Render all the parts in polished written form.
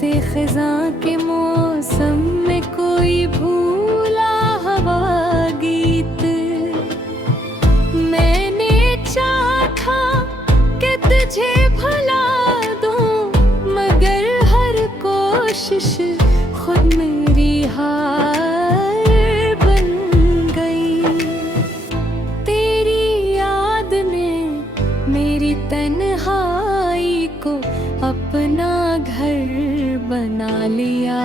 जैसे खिज़ां के मौसम में कोई भूला हवा गीत। मैंने चाहा था कि तुझे भुला दूं, मगर हर कोशिश खुद मेरी हार बन गई। तेरी याद ने मेरी तन्हाई को अपना घर बना लिया,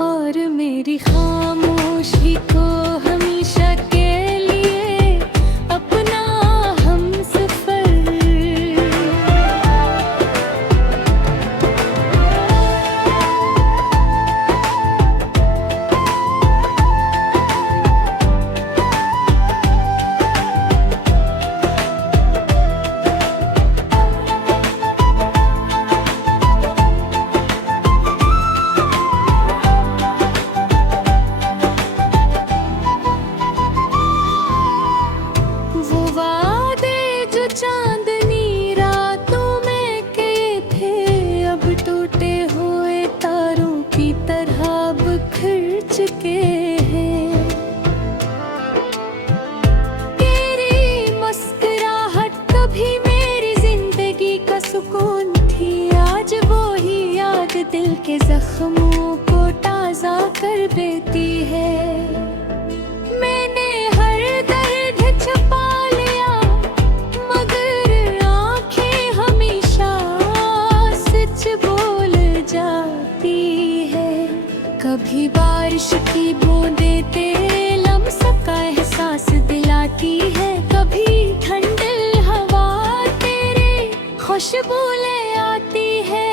और मेरी खामोशी को हमेशा के लिए अपना हमसफर। चांदनी रातों में के थे, अब टूटे हुए तारों की तरह बिखर चुके हैं। तेरी मुस्कुराहट कभी मेरी जिंदगी का सुकून थी, आज वो ही याद दिल के जख्मों को ताज़ा कर देती है। कभी बारिश की बूंदें तेरे लम्हों का एहसास दिलाती है, कभी ठंडी हवा तेरे खुशबू ले आती है।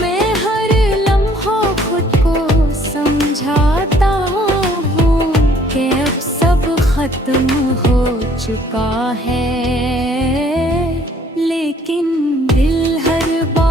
मैं हर लम्हा खुद को समझाता हूँ कि अब सब खत्म हो चुका है, लेकिन दिल हर बार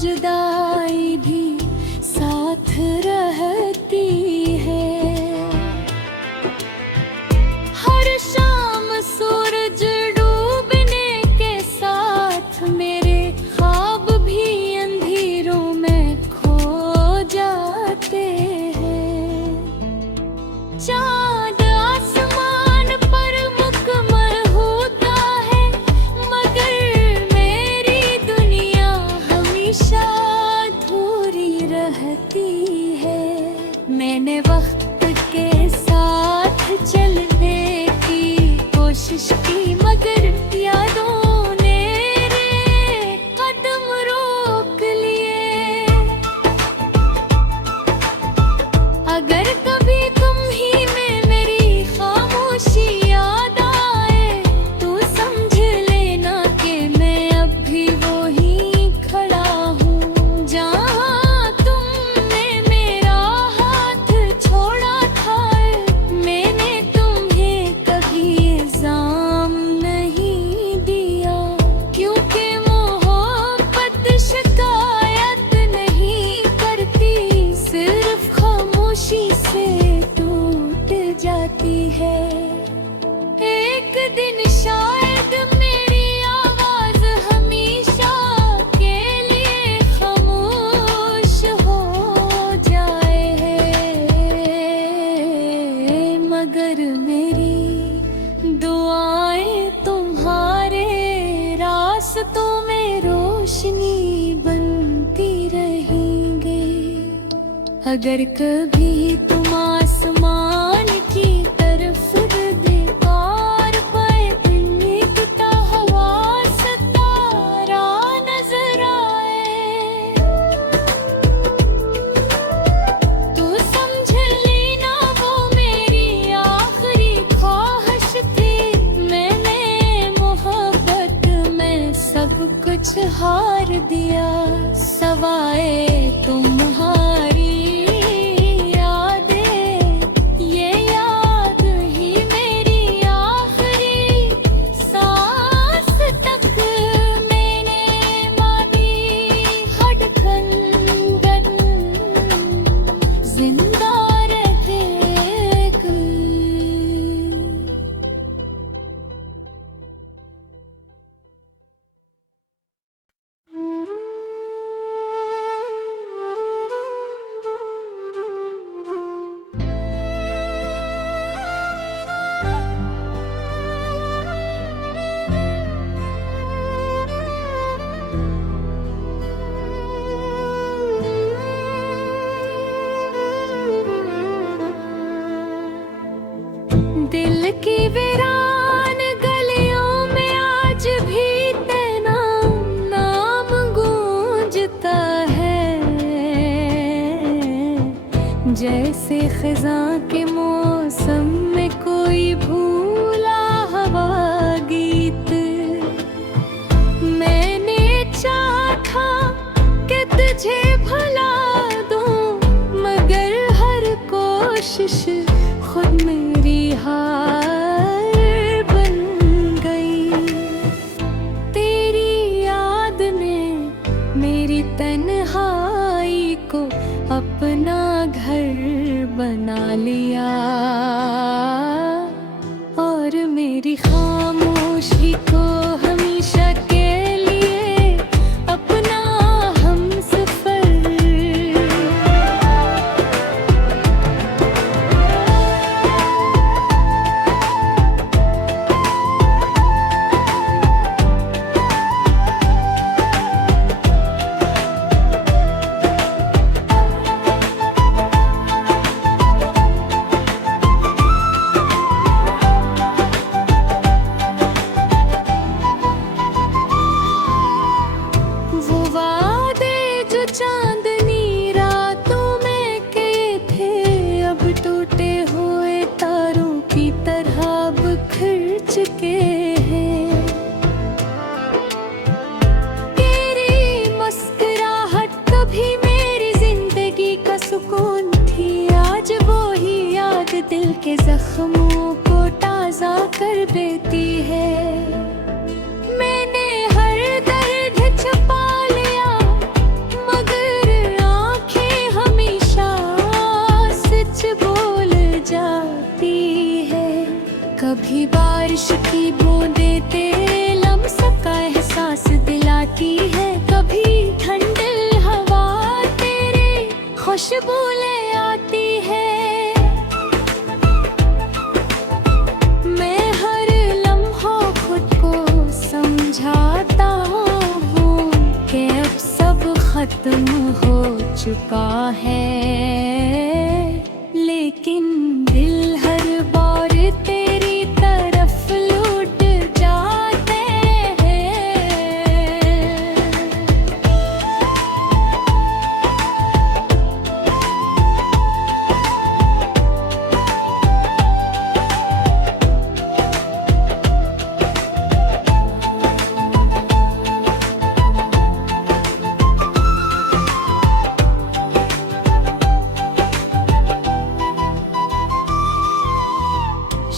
जुदाई भी साथ रहती है। हर शाम सूरज डूबने के साथ मेरे ख्वाब भी अंधेरों में खो जाते हैं। चाँद आसमान पर मुकम्मल होता है, मगर मेरी दुनिया हमेशा अधूरी रहती है। मैंने वक्त के साथ चलने की कोशिश की, मगर यादों ने रे कदम रोक लिए। अगर कभी तुम ही में मेरी खामोशी याद आए, तो समझ लेना कि मैं अब भी वो ही खड़ा हूँ, जहाँ तुमने मेरा हाथ छोड़ा था। मैंने तुम्हें कभी इल्जाम नहीं दिया, क्योंकि मोहब्बत शिकायत नहीं करती, सिर्फ खामोशी से टूट जाती है। एक दिन शायद मेरी आवाज हमेशा के लिए खामोश हो जाए, मगर मेरी दुआएं तुम्हारे रास्तों में रोशनी बनती रहेंगे। अगर कभी तुम आसमान की तरफ देखकर पाए, दिन में टूटा हुआ सितारा नजर आए, तो समझ लेना वो वीरान गलियों में आज भी तेरा नाम गूंजता है, जैसे खिज़ां के मौसम में कोई भूला हवा गीत। मैंने चाहा था कि तुझे भुला दूं, मगर हर कोशिश खुद मेरी हार बन गई। तेरी याद ने मेरी तन्हाई को अपना घर बना लिया, और मेरी खामोशी को हमेशा के लिए अपना हमसफर। चांदनी रातों में के थे, अब टूटे हुए तारों की तरह बिखर चुके हैं। तेरी मुस्कुराहट कभी मेरी जिंदगी का सुकून थी, आज वो ही याद दिल के जख्मों को ताज़ा कर देती है। मैंने हर दर्द छुपा कभी बारिश की बूंदें तेरे लम्स का एहसास दिलाती है, कभी ठंडी हवा तेरे खुशबू ले आती है। मैं हर लम्हा खुद को समझाता हूँ कि अब सब खत्म हो चुका है, लेकिन दिल हर बार तेरी तरफ लौट जाते हैं।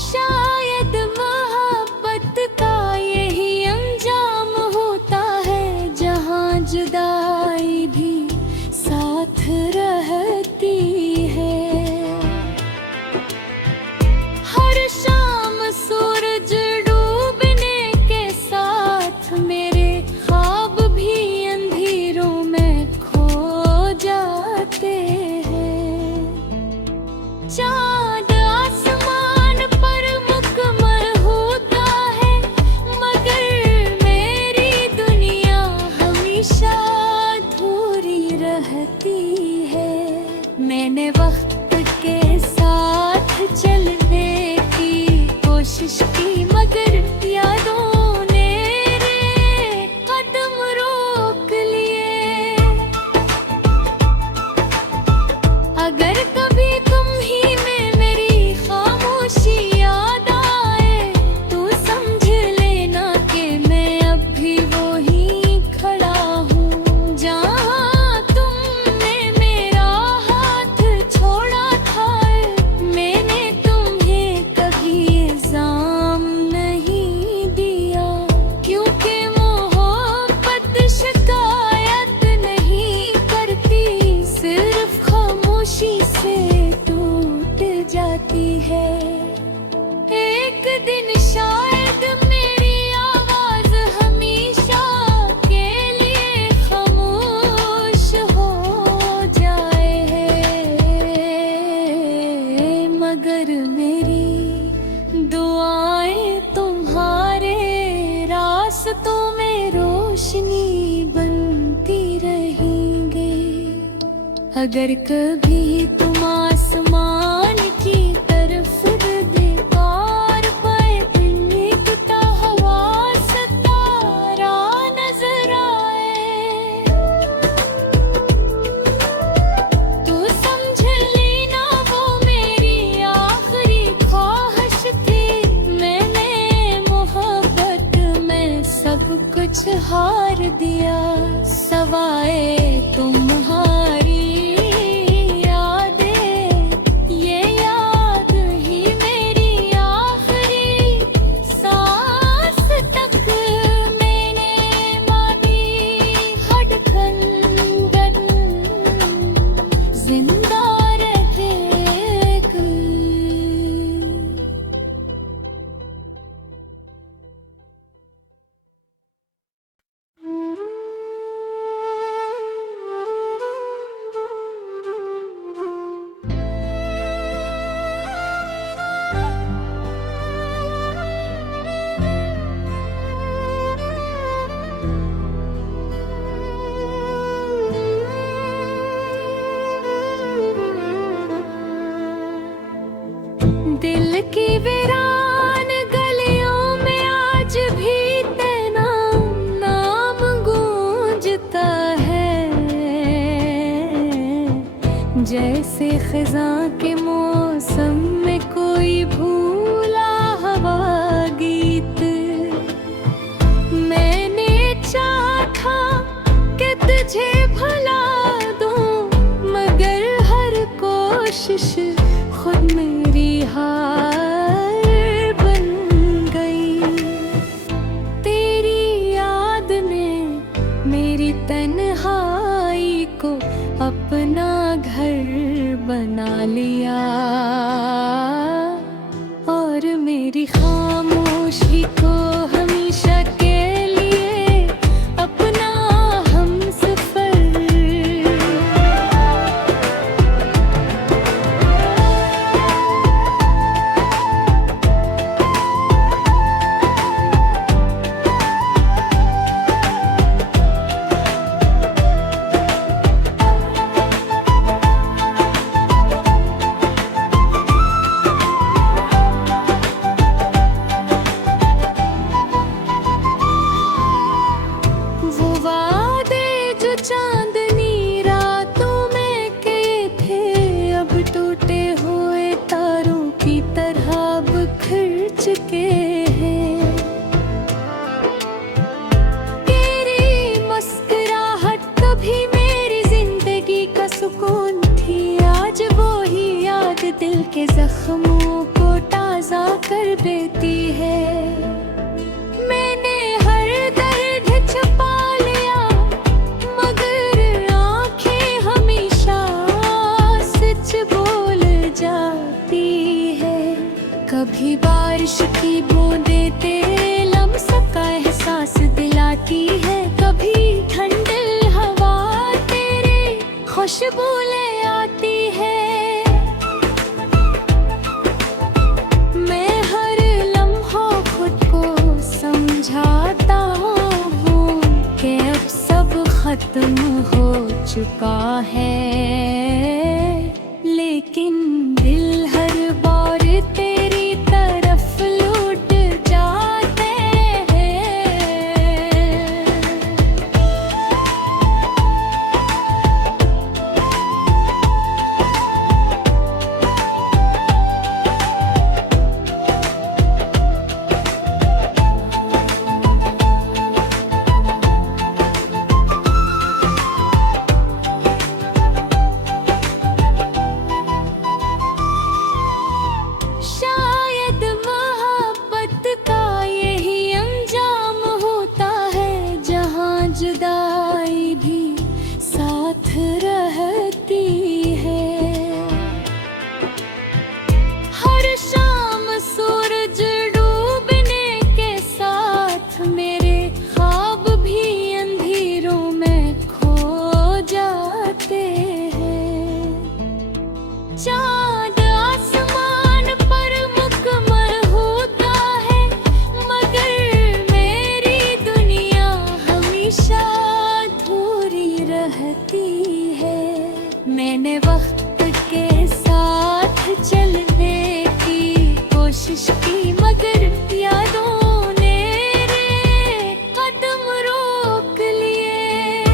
शायद मोहब्बत का यही अंजाम होता है, जहाँ जुदाई भी साथ रहती है। हर शाम सूरज डूबने के साथ मेरे ख्वाब भी अंधेरों में खो जाते हैं। चाँद आसमान पर मुकम्मल होता है, मगर मेरी दुनिया हमेशा अधूरी रहती है। मैंने वक्त के साथ चलने की कोशिश की, मगर यादों ने रे कदम रोक लिए। अगर कभी तुम ही में मेरी खामोशी याद आए, तो समझ लेना कि मैं अब भी वो ही खड़ा हूँ, जहाँ तुमने मेरा हाथ छोड़ा था। मैंने तुम्हें कभी इल्जाम नहीं दिया, क्योंकि मोहब्बत शिकायत नहीं करती, सिर्फ खामोशी से टूट जाती है। एक दिन शायद मेरी आवाज हमेशा के लिए खामोश हो जाए, मगर मेरी दुआएं तुम्हारे रास्तों में रोशनी बनती रहेंगे। अगर कभी तुम आसमान की तरफ देखकर कर दिया। सवाए तुम्हारी यादें, ये याद ही मेरी आखिरी सांस तक मैंने मारी। धड़कन जिंदा रहेगी। दिल की वीरान गलियों में आज भी तेरा नाम गूंजता है। जैसे खिज़ां के मौसम में कोई भूला हवा गीत। मैंने चाहा था कि तुझे भुला दूं, मगर हर कोशिश खुद मेरी हार बन गई। तेरी याद ने मेरी तन्हाई को अपना घर बना लिया, और मेरी खामोशी को हमेशा के लिए अपना हमसफर। चांदनी रातों में के थे, अब टूटे हुए तारों की तरह बिखर चुके हैं। तेरी मुस्कुराहट कभी मेरी जिंदगी का सुकून थी, आज वो ही याद दिल के जख्मों को ताज़ा कर देती है। मैंने हर दर्द छुपा कभी बारिश की बूंदें तेरे लम्स का एहसास दिलाती है, कभी ठंडी हवा तेरे खुशबू ले आती है। मैं हर लम्हा खुद को समझाता हूँ कि अब सब खत्म हो चुका है, लेकिन दिल हर बार तेरी तरफ लौट जाते हैं। जुदाई भी साथ रहती है। हर शाम सूरज डूबने के साथ मेरे ख्वाब भी अंधेरों में खो जाते हैं। चाँद आसमान पर मुकम्मल होता है, मगर मेरी दुनिया हमेशा अधूरी रहती है। मैंने वक्त के साथ चलने की कोशिश की, मगर यादों ने रे कदम रोक लिए।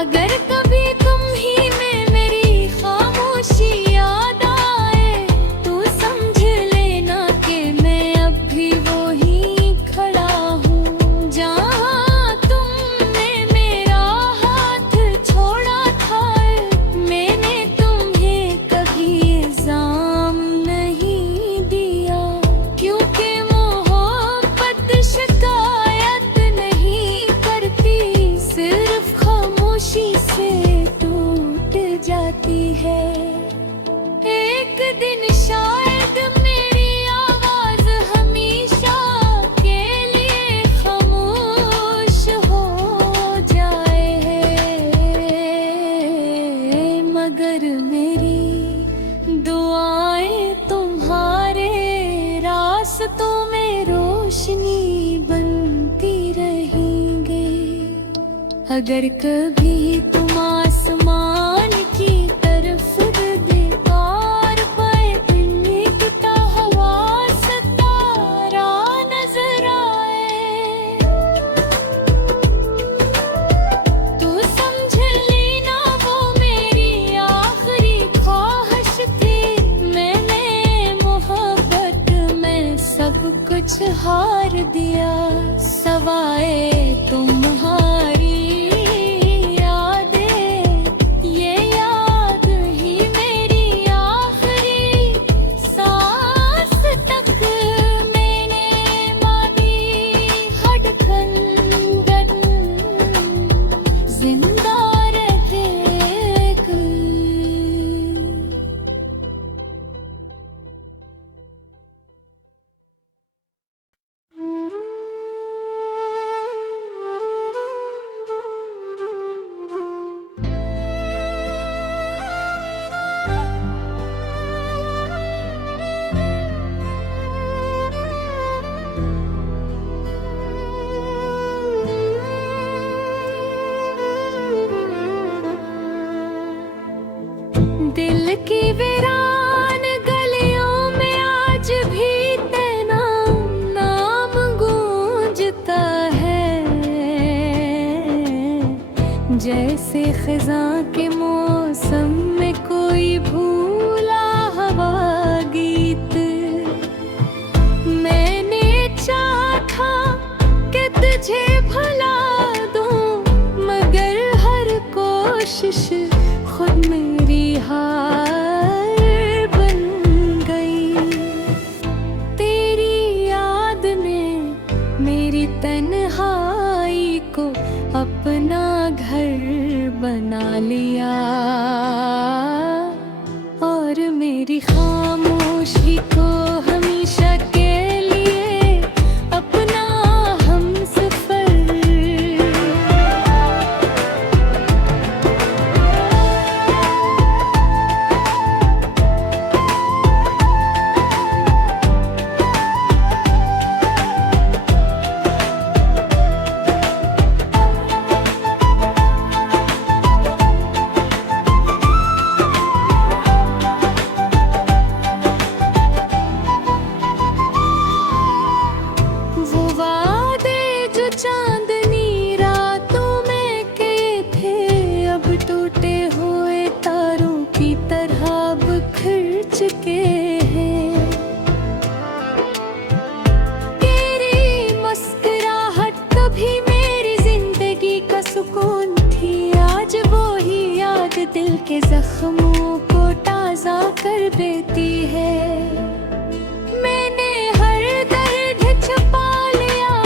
अगर कभी तुम ही में मेरी खामोशी याद आए, तो समझ लेना कि मैं अब भी वो ही खड़ा हूँ। है। एक दिन शायद मेरी आवाज हमेशा के लिए खामोश हो जाए, मगर मेरी दुआएं तुम्हारे रास्तों में रोशनी बनती रहेंगे। अगर कभी तुम आसमान की तरफ दीवार पर निकटा हुआ सितारा नजर आए, तो समझ लेना वो मेरी आखिरी ख्वाहिश थी। मैंने मोहब्बत में सब कुछ हार दिया, सवाए तुम्हारी दिल की वीरान गलियों में आज भी तेरा नाम गूंजता है। जैसे खिज़ां के मौसम में कोई भूला हवा गीत, मैंने चाहा था कि तुझे भुला दूं, मगर हर कोशिश खुद मेरी हार बन गई। तेरी याद ने मेरी तन्हाई को अपना घर बना लिया, और मेरी खामोशी को हमेशा के लिए अपना हमसफर। चांदनी रातों में के थे, अब टूटे हुए तारों की तरह बिखर चुके हैं। तेरी मुस्कुराहट कभी मेरी जिंदगी का सुकून थी, आज वो ही याद दिल के जख्मों को ताज़ा कर देती है। मैंने हर दर्द छुपा लिया,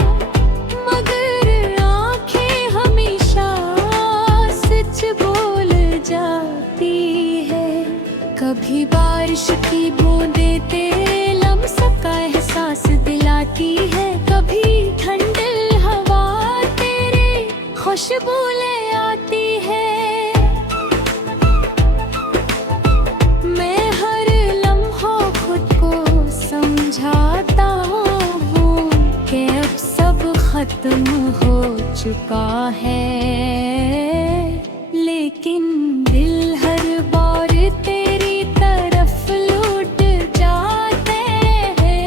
कभी बारिश की बूंदें तेरे लम्स का एहसास दिलाती है, कभी ठंडी हवा तेरे खुशबू ले आती है। मैं हर लम्हा खुद को समझाता हूँ कि अब सब खत्म हो चुका है, लेकिन दिल हर बार तेरी तरफ लौट जाते हैं।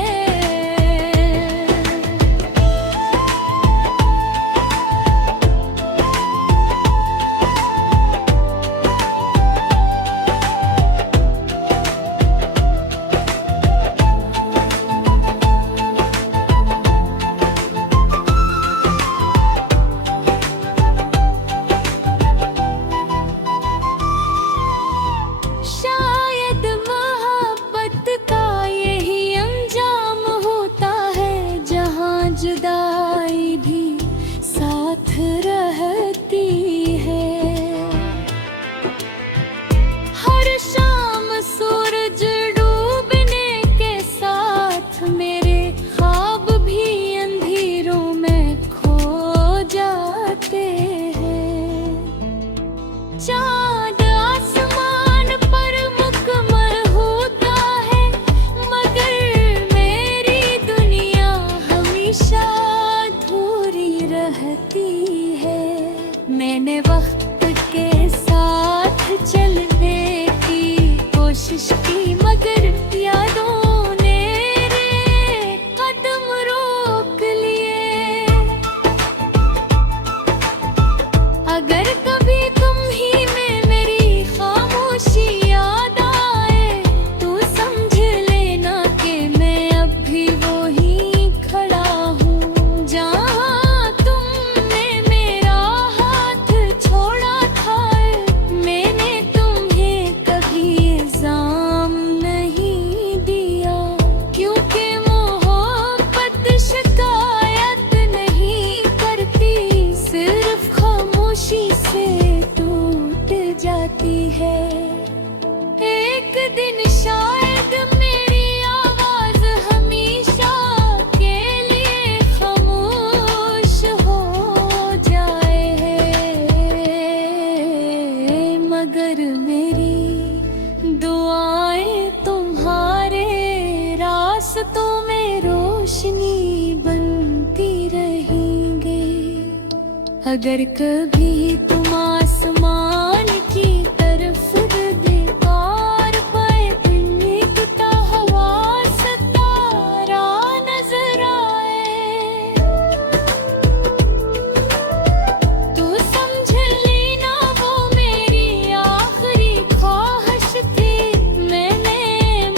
मैंने वक्त के साथ चलने की कोशिश की, मगर यादों ने रे कदम रोक लिए। अगर कभी तुम ही में मेरी खामोशी याद आए, तो समझ लेना कि मैं अब भी वो ही खड़ा हूँ जहाँ तुमने मेरा हाथ छोड़ा था। मैंने तुम्हें कभी इल्जाम नहीं दिया, क्योंकि मोहब्बत शिकायत नहीं करती, सिर्फ खामोशी से टूट जाती है। एक दिन शायद मेरी आवाज हमेशा के लिए खामोश हो जाए, मगर मेरी दुआएं तुम्हारे रास्तों में रोशनी बनती रहेंगे। अगर कभी तुम आसमान की तरफ देखकर पाए, दिन टूटा हुआ सितारा नजर आए, तो समझ लेना वो मेरी आखिरी ख्वाहिश थी। मैंने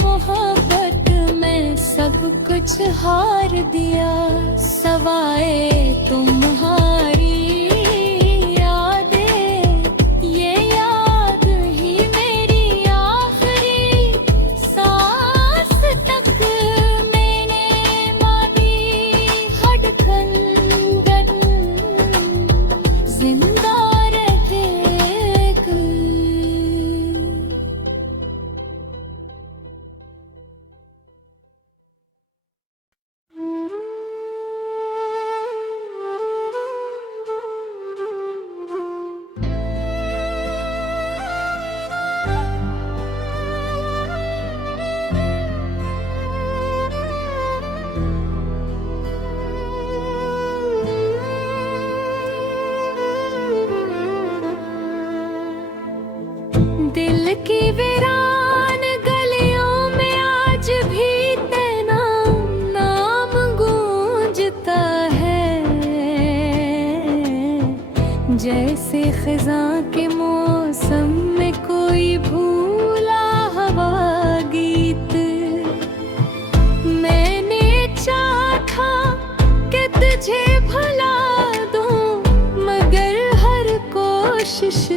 मोहब्बत में सब कुछ हार दिया, सवाए तुम्हारी यादें। ये याद ही मेरी आखिरी सांस तक मैंने मारी धड़कन जिंदा रहेगी। दिल की वीरान गलियों में आज भी तेरा नाम गूंजता है, जैसे खिज़ां के मौसम में कोई भूला हवा गीत। मैंने चाहा था कि तुझे भुला दूं, मगर हर कोशिश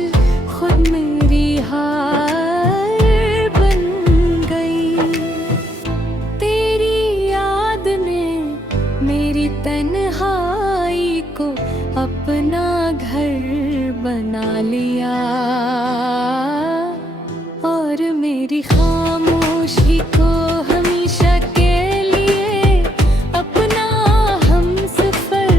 खुद मेरी हार बन गई। तेरी याद ने मेरी तन्हाई को अपना घर बना लिया, और मेरी खामोशी को हमेशा के लिए अपना हमसफर।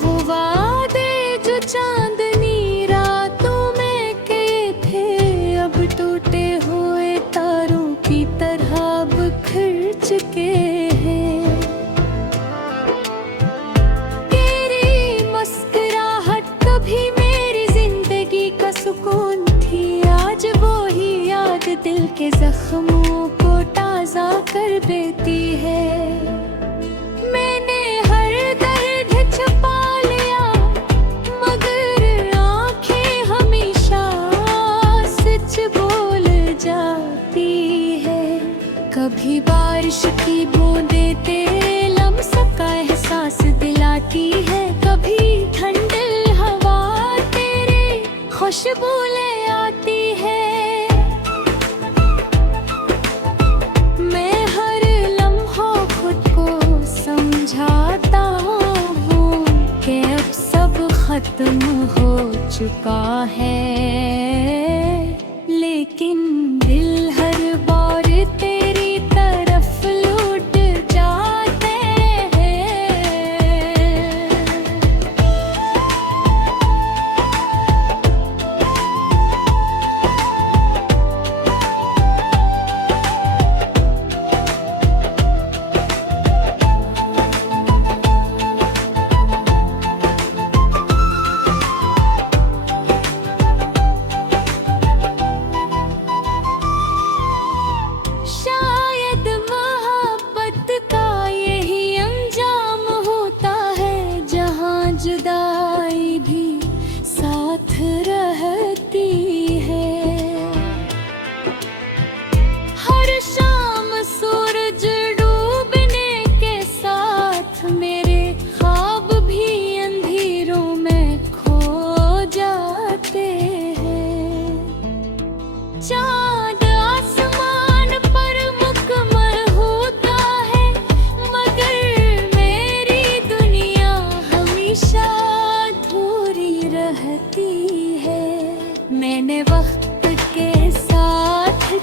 वो वादे जो चांदनी रातों में किए थे, अब टूटे हुए तारों की तरह बिखर चुके हैं। तेरी मुस्कुराहट कभी मेरी जिंदगी का सुकून थी, आज वो ही याद दिल के जख्मों को ताज़ा कर देती है। मैंने हर दर्द छुपा लिया, मगर आंखें हमेशा सच बोल जाती है। कभी बारिश की बूंदें तेरे लम्स का एहसास दिलाती है, कभी ठंडी हवा तेरे खुशबू ले आती है। मैं हर लम्हा खुद को समझाता हूँ कि अब सब खत्म हो चुका है।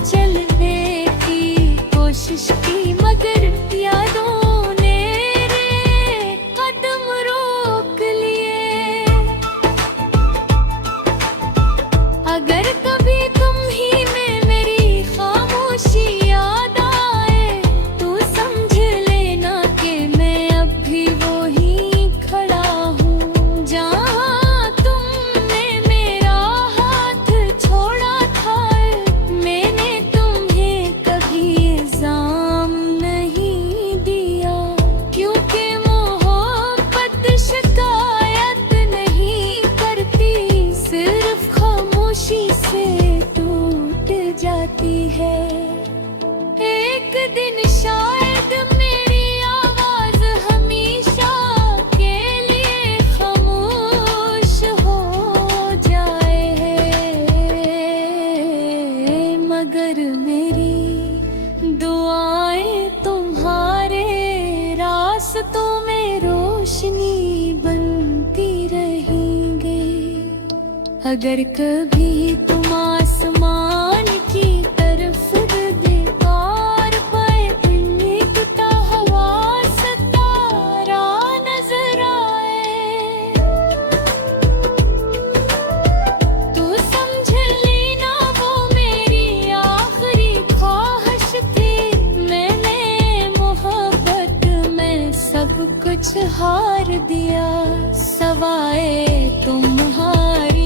चलने की कोशिश की, मगर यादों ने रे कदम रोक लिए। अगर कभी तुम ही में मेरी खामोशी याद आए, तो समझ लेना कि मैं अब भी वही खड़ा हूँ जहाँ तुमने मेरा हाथ छोड़ा था। मैंने तुम्हें कभी इल्जाम नहीं दिया, क्योंकि मोहब्बत शिकायत नहीं करती, सिर्फ खामोशी से टूट जाती है। एक दिन शायद मेरी आवाज हमेशा के लिए खामोश हो जाए, मगर मेरी दुआएं तुम्हारे रास्तों में रोशनी बनती रहेंगे। अगर कभी तुम आसमान की तरफ बेकार पाए, दिन टूटा हुआ सितारा नजर आए, तो समझ लेना वो मेरी आखिरी ख्वाहिश थी। मैंने मोहब्बत में सब कुछ हार दिया, सवाए तुम्हारी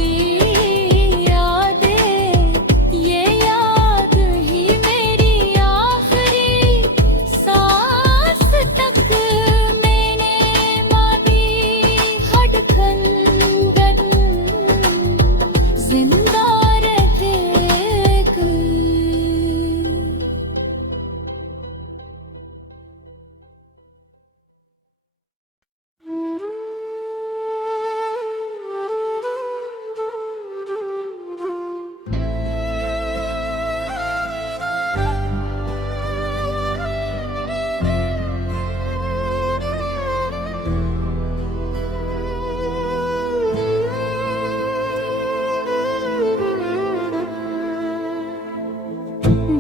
यादें। ये याद ही मेरी आखिरी सांस तक मैंने मारी धड़कन जिंदा रहेगी।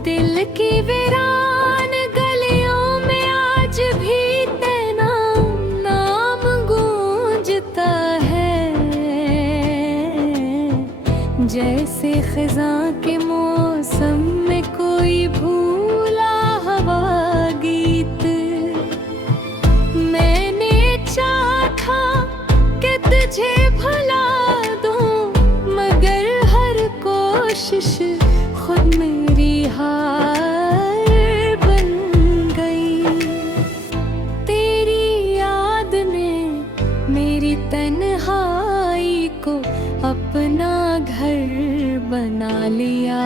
दिल की वीरान गलियों में आज भी तेरा नाम गूंजता है, जैसे खिज़ां के मौसम में कोई भूला हवा गीत। मैंने चाहा था कि तुझे भुला दूं, मगर हर कोशिश खुद मेरी हार बन गई। तेरी याद ने मेरी तन्हाई को अपना घर बना लिया,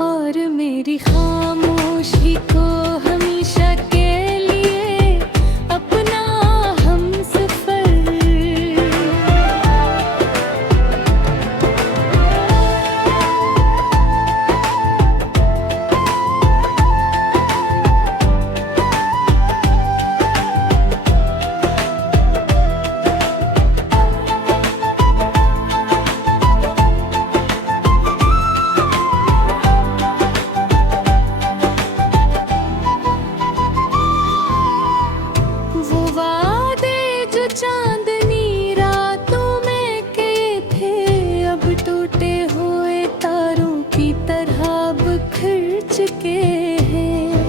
और मेरी खामोशी को हमेशा के लिए अपना हमसफर। वो वादे जो चांदनी रातों में किए थे, अब टूटे हुए तारों की तरह बिखर चुके हैं।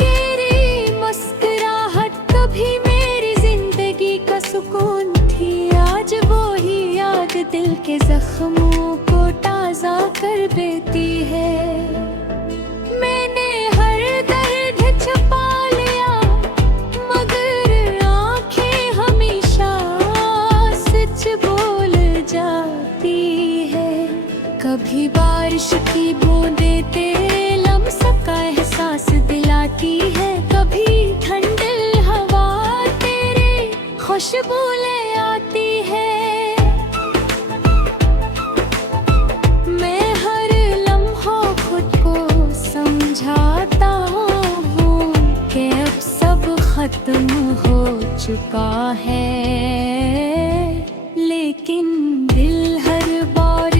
तेरी मुस्कुराहट कभी मेरी जिंदगी का सुकून थी, आज वो ही याद दिल के जख्मों को ताज़ा कर देती है। मैंने हर दर्द छुपा लिया, मगर आंखें हमेशा सच बोल जाती है। कभी बारिश की बूंदें तेरे लम्स का एहसास दिलाती है, कभी ठंडी हवा तेरे खुशबू ले आती है। मैं हर लम्हा खुद को समझाता हूँ कि अब सब खत्म हो चुका है, लेकिन दिल हर बार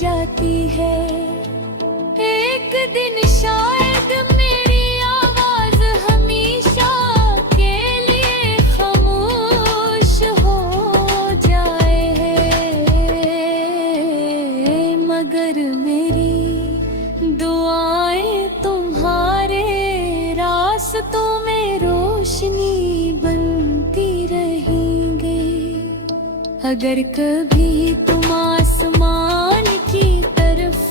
जाती है। एक दिन शायद मेरी आवाज हमेशा के लिए खामोश हो जाए, मगर मेरी दुआएं तुम्हारे रास्तों में रोशनी बनती रहेंगे। अगर कभी तुम आसमान की तरफ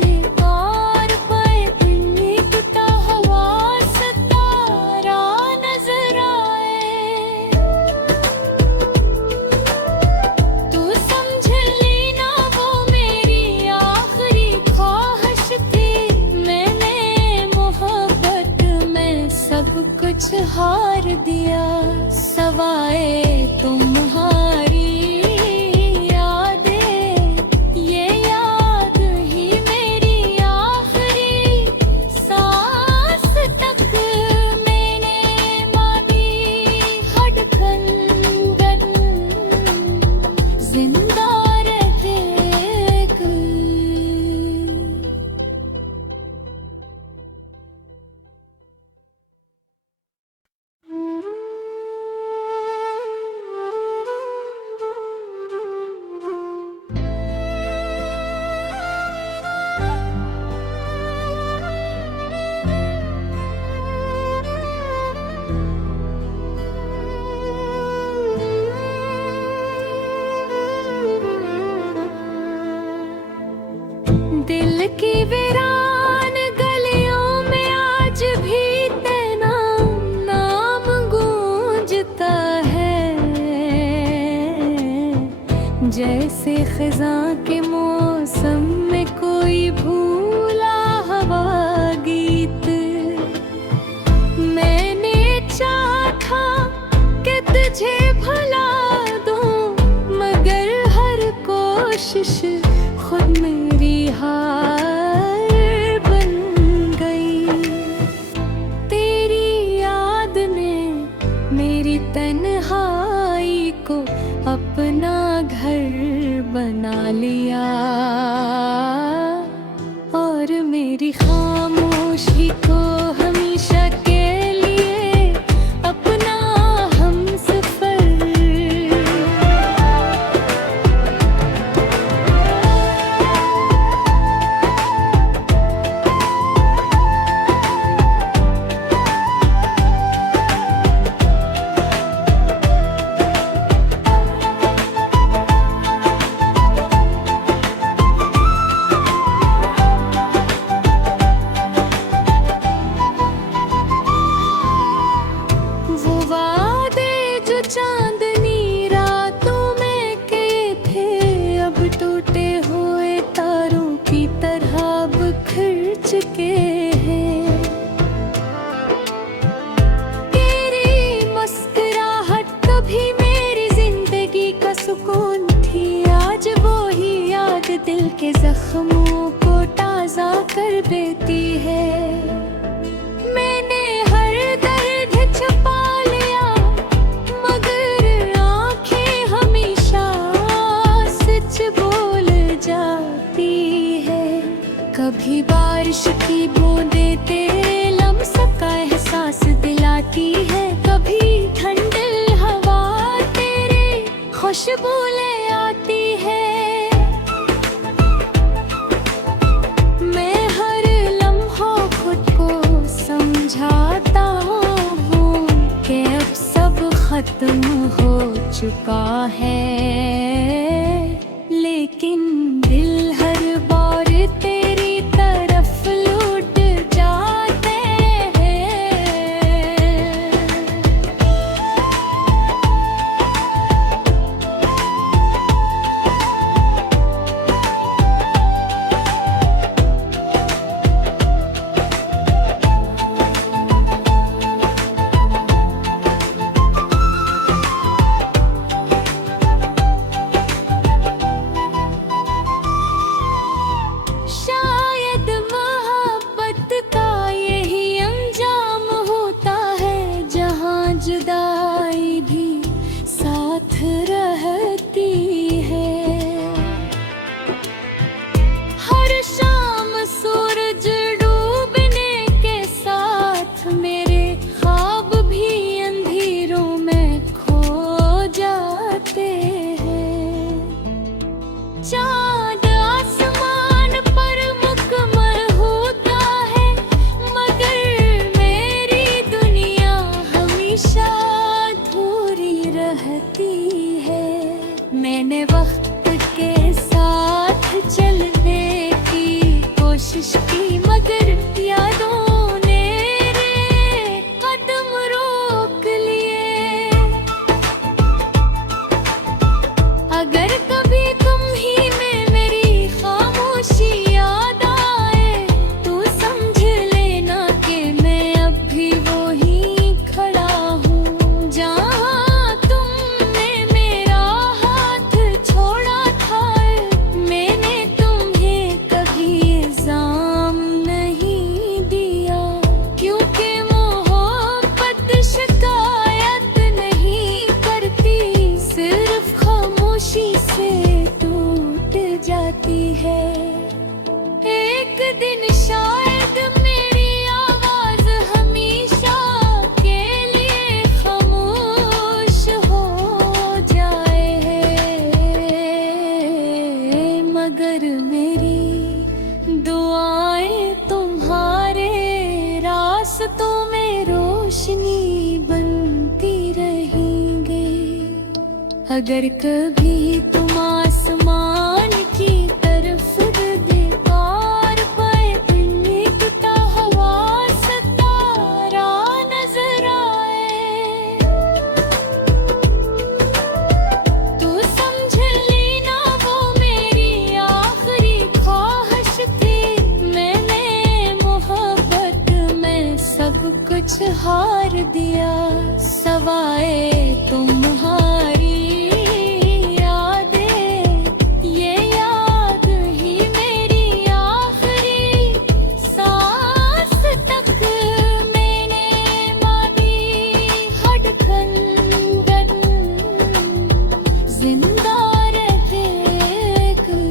बेकार पाए, दिन टूटा हुआ सितारा नजर आए, तो समझ लेना वो मेरी आखिरी ख्वाहिश थी। मैंने मोहब्बत में सब कुछ हार दिया, सवाए तुम्हारी दिल की वीरान गलियों में आज भी तेरा नाम गूंजता है। जैसे खिज़ां के मौसम में कोई भूला हवा गीत, मैंने चाहा था कि तुझे भुला दूं, मगर हर कोशिश खुद मेरी हार बन गई। तेरी याद ने मेरी तन्हाई को अपना घर बना लिया, और मेरी खामोशी को हमेशा के लिए अपना हमसफर। चांदनी रातों में के थे, अब टूटे हुए तारों की तरह बिखर चुके हैं। तेरी मुस्कुराहट कभी मेरी जिंदगी का सुकून थी, आज वो ही याद दिल के जख्मों को ताज़ा कर देती है। मैंने हर दर्द छुपा कभी बारिश की बूंदें तेरे लम्स का एहसास दिलाती है, कभी ठंडी हवा तेरे खुशबू ले आती है। मैं हर लम्हा खुद को समझाता हूँ कि अब सब खत्म हो चुका है, लेकिन दिल हर बार तेरी तरफ लौट जाते हैं। कोशिश की, मगर यादों ने रे कदम रोक लिए। अगर कभी तुम ही में मेरी खामोशी याद आए, तो समझ लेना कि मैं अब भी वो ही खड़ा हूँ, जहाँ तुमने मेरा हाथ छोड़ा था। मैंने तुम्हें कभी इल्जाम नहीं दिया, क्योंकि मोहब्बत शिकायत नहीं करती, सिर्फ खामोशी से टूट जाती है। एक दिन शायद मेरी आवाज हमेशा के लिए खामोश हो जाए, मगर मेरी दुआएं तुम्हारे रास्तों में रोशनी बनती रहेंगे। अगर कभी तुम आसमान की तरफ देखकर पाए, टूटा हुआ सितारा नजर आए, तो समझ लेना वो मेरी आखिरी ख्वाहिश थी। मैंने मोहब्बत में सब कुछ हार दिया, सवाए तुम्हारी यादें। ये याद ही मेरी आखिरी सांस तक मैंने मारी धड़कन जिंदा रहेगी।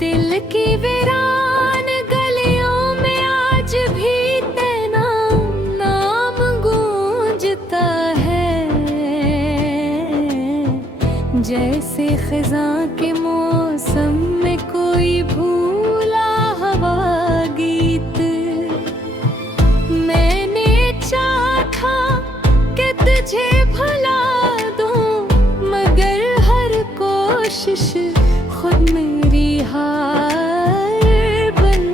दिल की वीरान गलियों में आज भी तेरा नाम गूंजता है, जैसे खिज़ां के मौसम में कोई भूला हवा गीत। मैंने चाहा था कि तुझे भुला दूं, मगर हर कोशिश खुद मेरी हार बन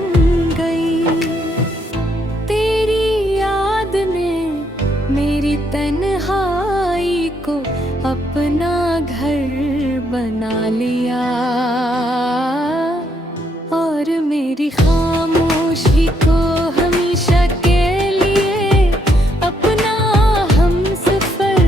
गई। तेरी याद ने मेरी तन्हाई को अपना घर बना लिया, और मेरी खामोशी को हमेशा के लिए अपना हमसफर।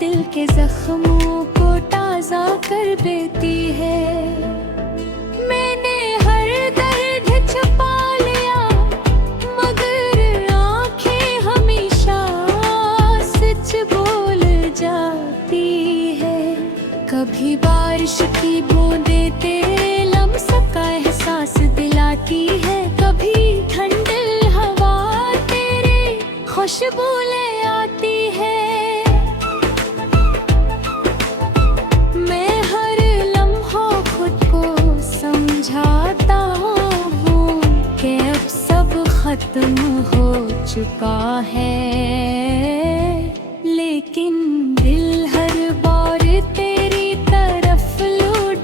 दिल के जख्मों को ताज़ा कर देती है। मैंने हर दर्द छुपा लिया, मगर आंखें हमेशा सच बोल जाती है। कभी बारिश की बूंदें तेरे लम्स का एहसास दिलाती है, कभी ठंडी हवा तेरे खुशबू ले आती है। खत्म हो चुका है, लेकिन दिल हर बार तेरी तरफ लौट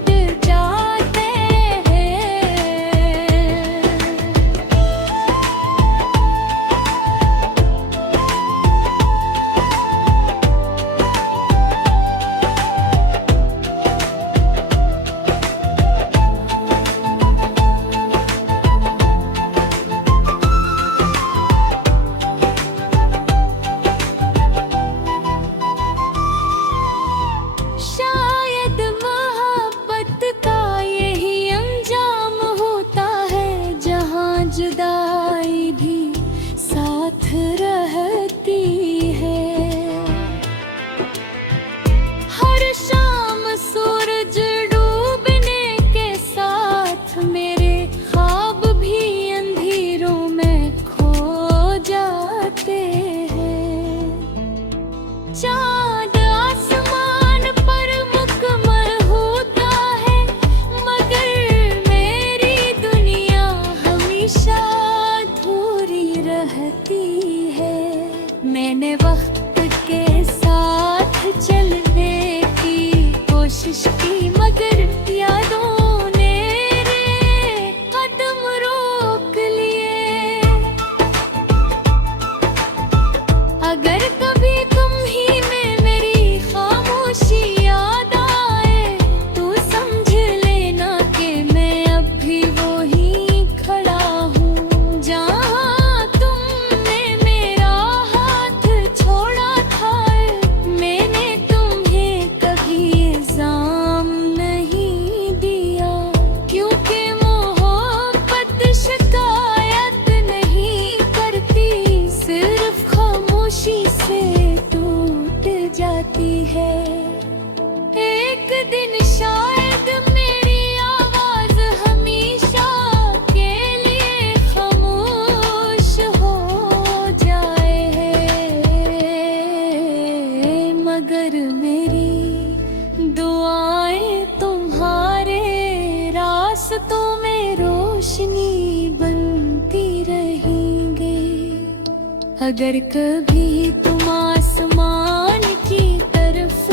अगर कभी तुम आसमान की तरफ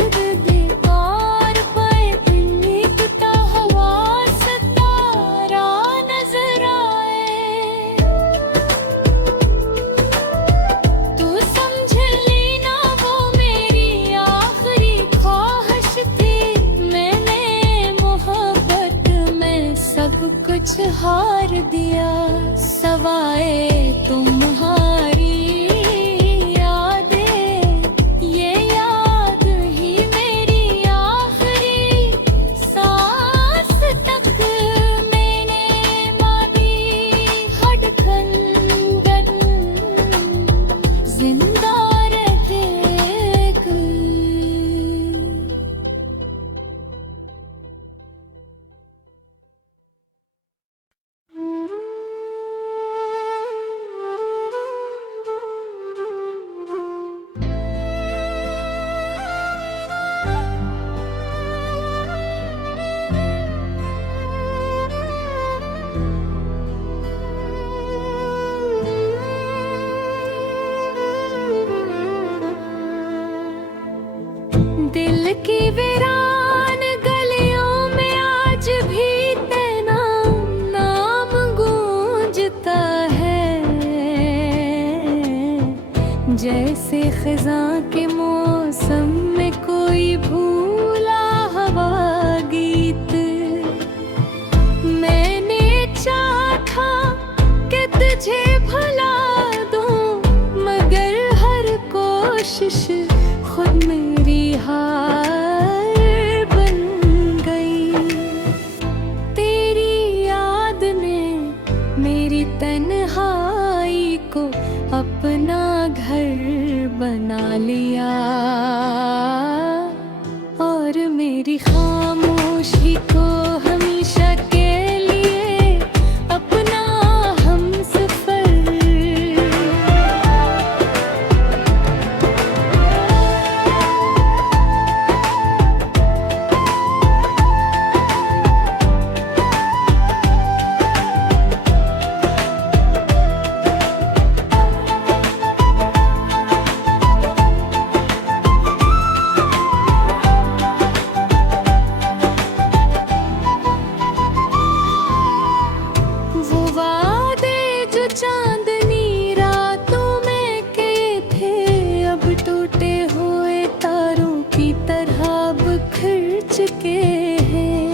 दीवार पर टूटा हुआ सितारा नजर आए, तो समझ लेना वो मेरी आखिरी ख्वाहिश थी। मैंने मोहब्बत में सब कुछ हार दिया, सवाए तुम्हारी यादें। ये याद ही मेरी आखिरी सांस तक मैंने मारी धड़कन जिंदा रहेगी। दिल की वीरान गलियों में आज भी तेरा नाम गूंजता है, जैसे खिज़ां के मौसम में कोई भूला हवा गीत। मैंने चाहा था कि तुझे भुला दूं, मगर हर कोशिश खुद मेरी हार बन गई। तेरी याद ने मेरी तन्हाई को अपना घर बना लिया, और मेरी खामोशी को हमेशा के लिए अपना हमसफर। वो वादे जो चांदनी रातों में किए थे, अब टूटे हुए तारों की तरह बिखर चुके हैं।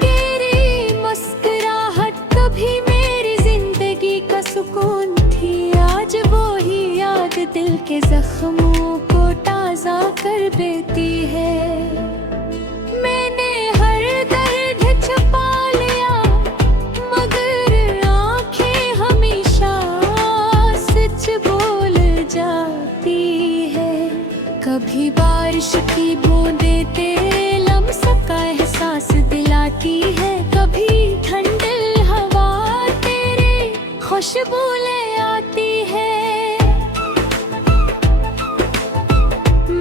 तेरी मुस्कुराहट कभी मेरी जिंदगी का सुकून थी, आज वो ही याद दिल के जख्मों को ताज़ा कर देती है। मैंने हर दर्द छुपा लिया, मगर आंखें हमेशा सच बोल जाती है। कभी बारिश की बूंदें तेरे लम्स का एहसास दिलाती है, कभी ठंडी हवा तेरे खुशबू ले आती है।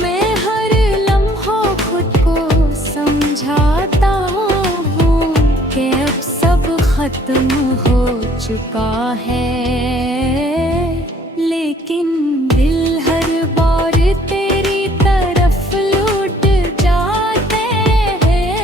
मैं हर लम्हा खुद को समझाता हूँ कि अब सब खत्म हो चुका है, लेकिन दिल हर बार तेरी तरफ लौट जाते हैं।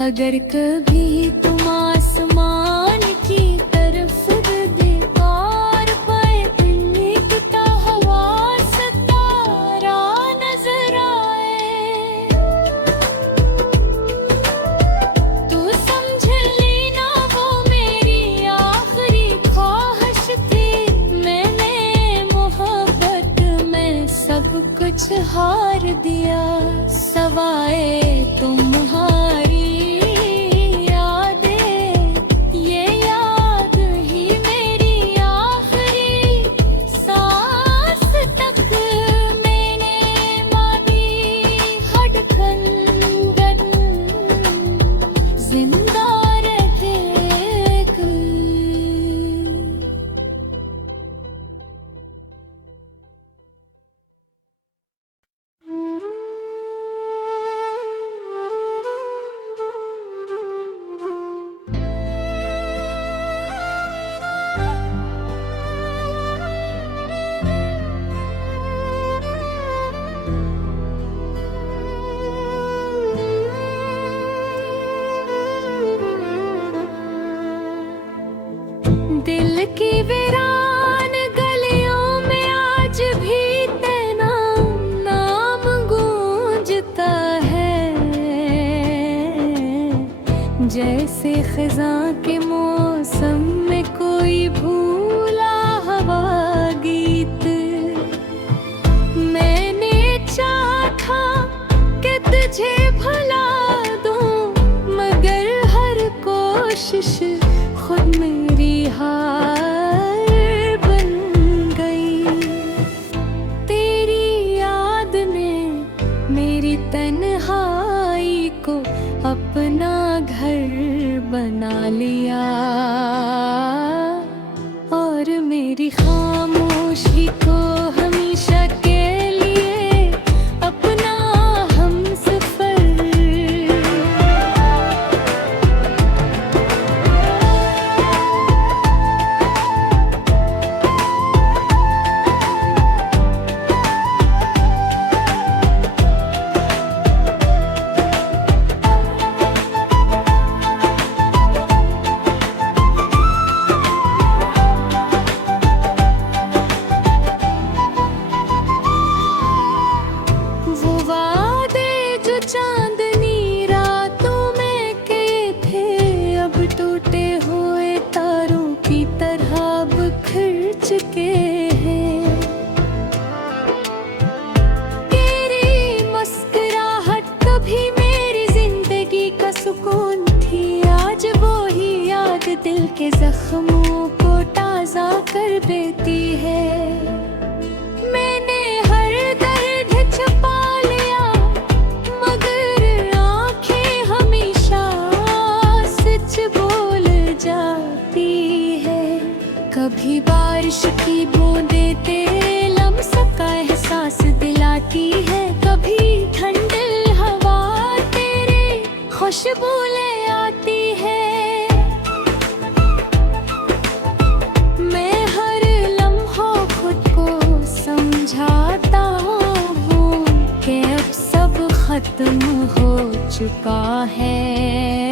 अगर कभी तुम आसमान की तरफ दीवार पर लिखता हुआ सितारा नजर आए, तो समझ लेना वो मेरी आखिरी ख्वाहिश थी। मैंने मोहब्बत में सब कुछ हार दिया, सवाए तुम्हारी दिल की वीरान गलियों में आज भी तेरा नाम गूंजता है, जैसे खिज़ां के मौसम में कोई भूला हवा गीत। मैंने चाहा था कि तुझे भुला दूं, मगर हर कोशिश खुद मेरी हार बन गई। तेरी याद ने मेरी तन्हाई को अपना घर बना लिया, और मेरी खामोशी को हमेशा के लिए अपना हमसफर। चांदनी रातों में के थे, अब टूटे हुए तारों की तरह बिखर चुके हैं। तेरी मुस्कुराहट कभी मेरी जिंदगी का सुकून थी, आज वो ही याद दिल के जख्मों को ताज़ा कर देती है। मैंने हर दर्द छुपा लिया, मगर आंखें हमेशा सच बोल जाती है। कभी बारिश की बूंदें तेरे लम्स का एहसास दिलाती है, कभी ठंडी हवा तेरे खुशबू ले आती है। मैं हर लम्हा खुद को समझाता हूँ कि अब सब खत्म हो चुका है।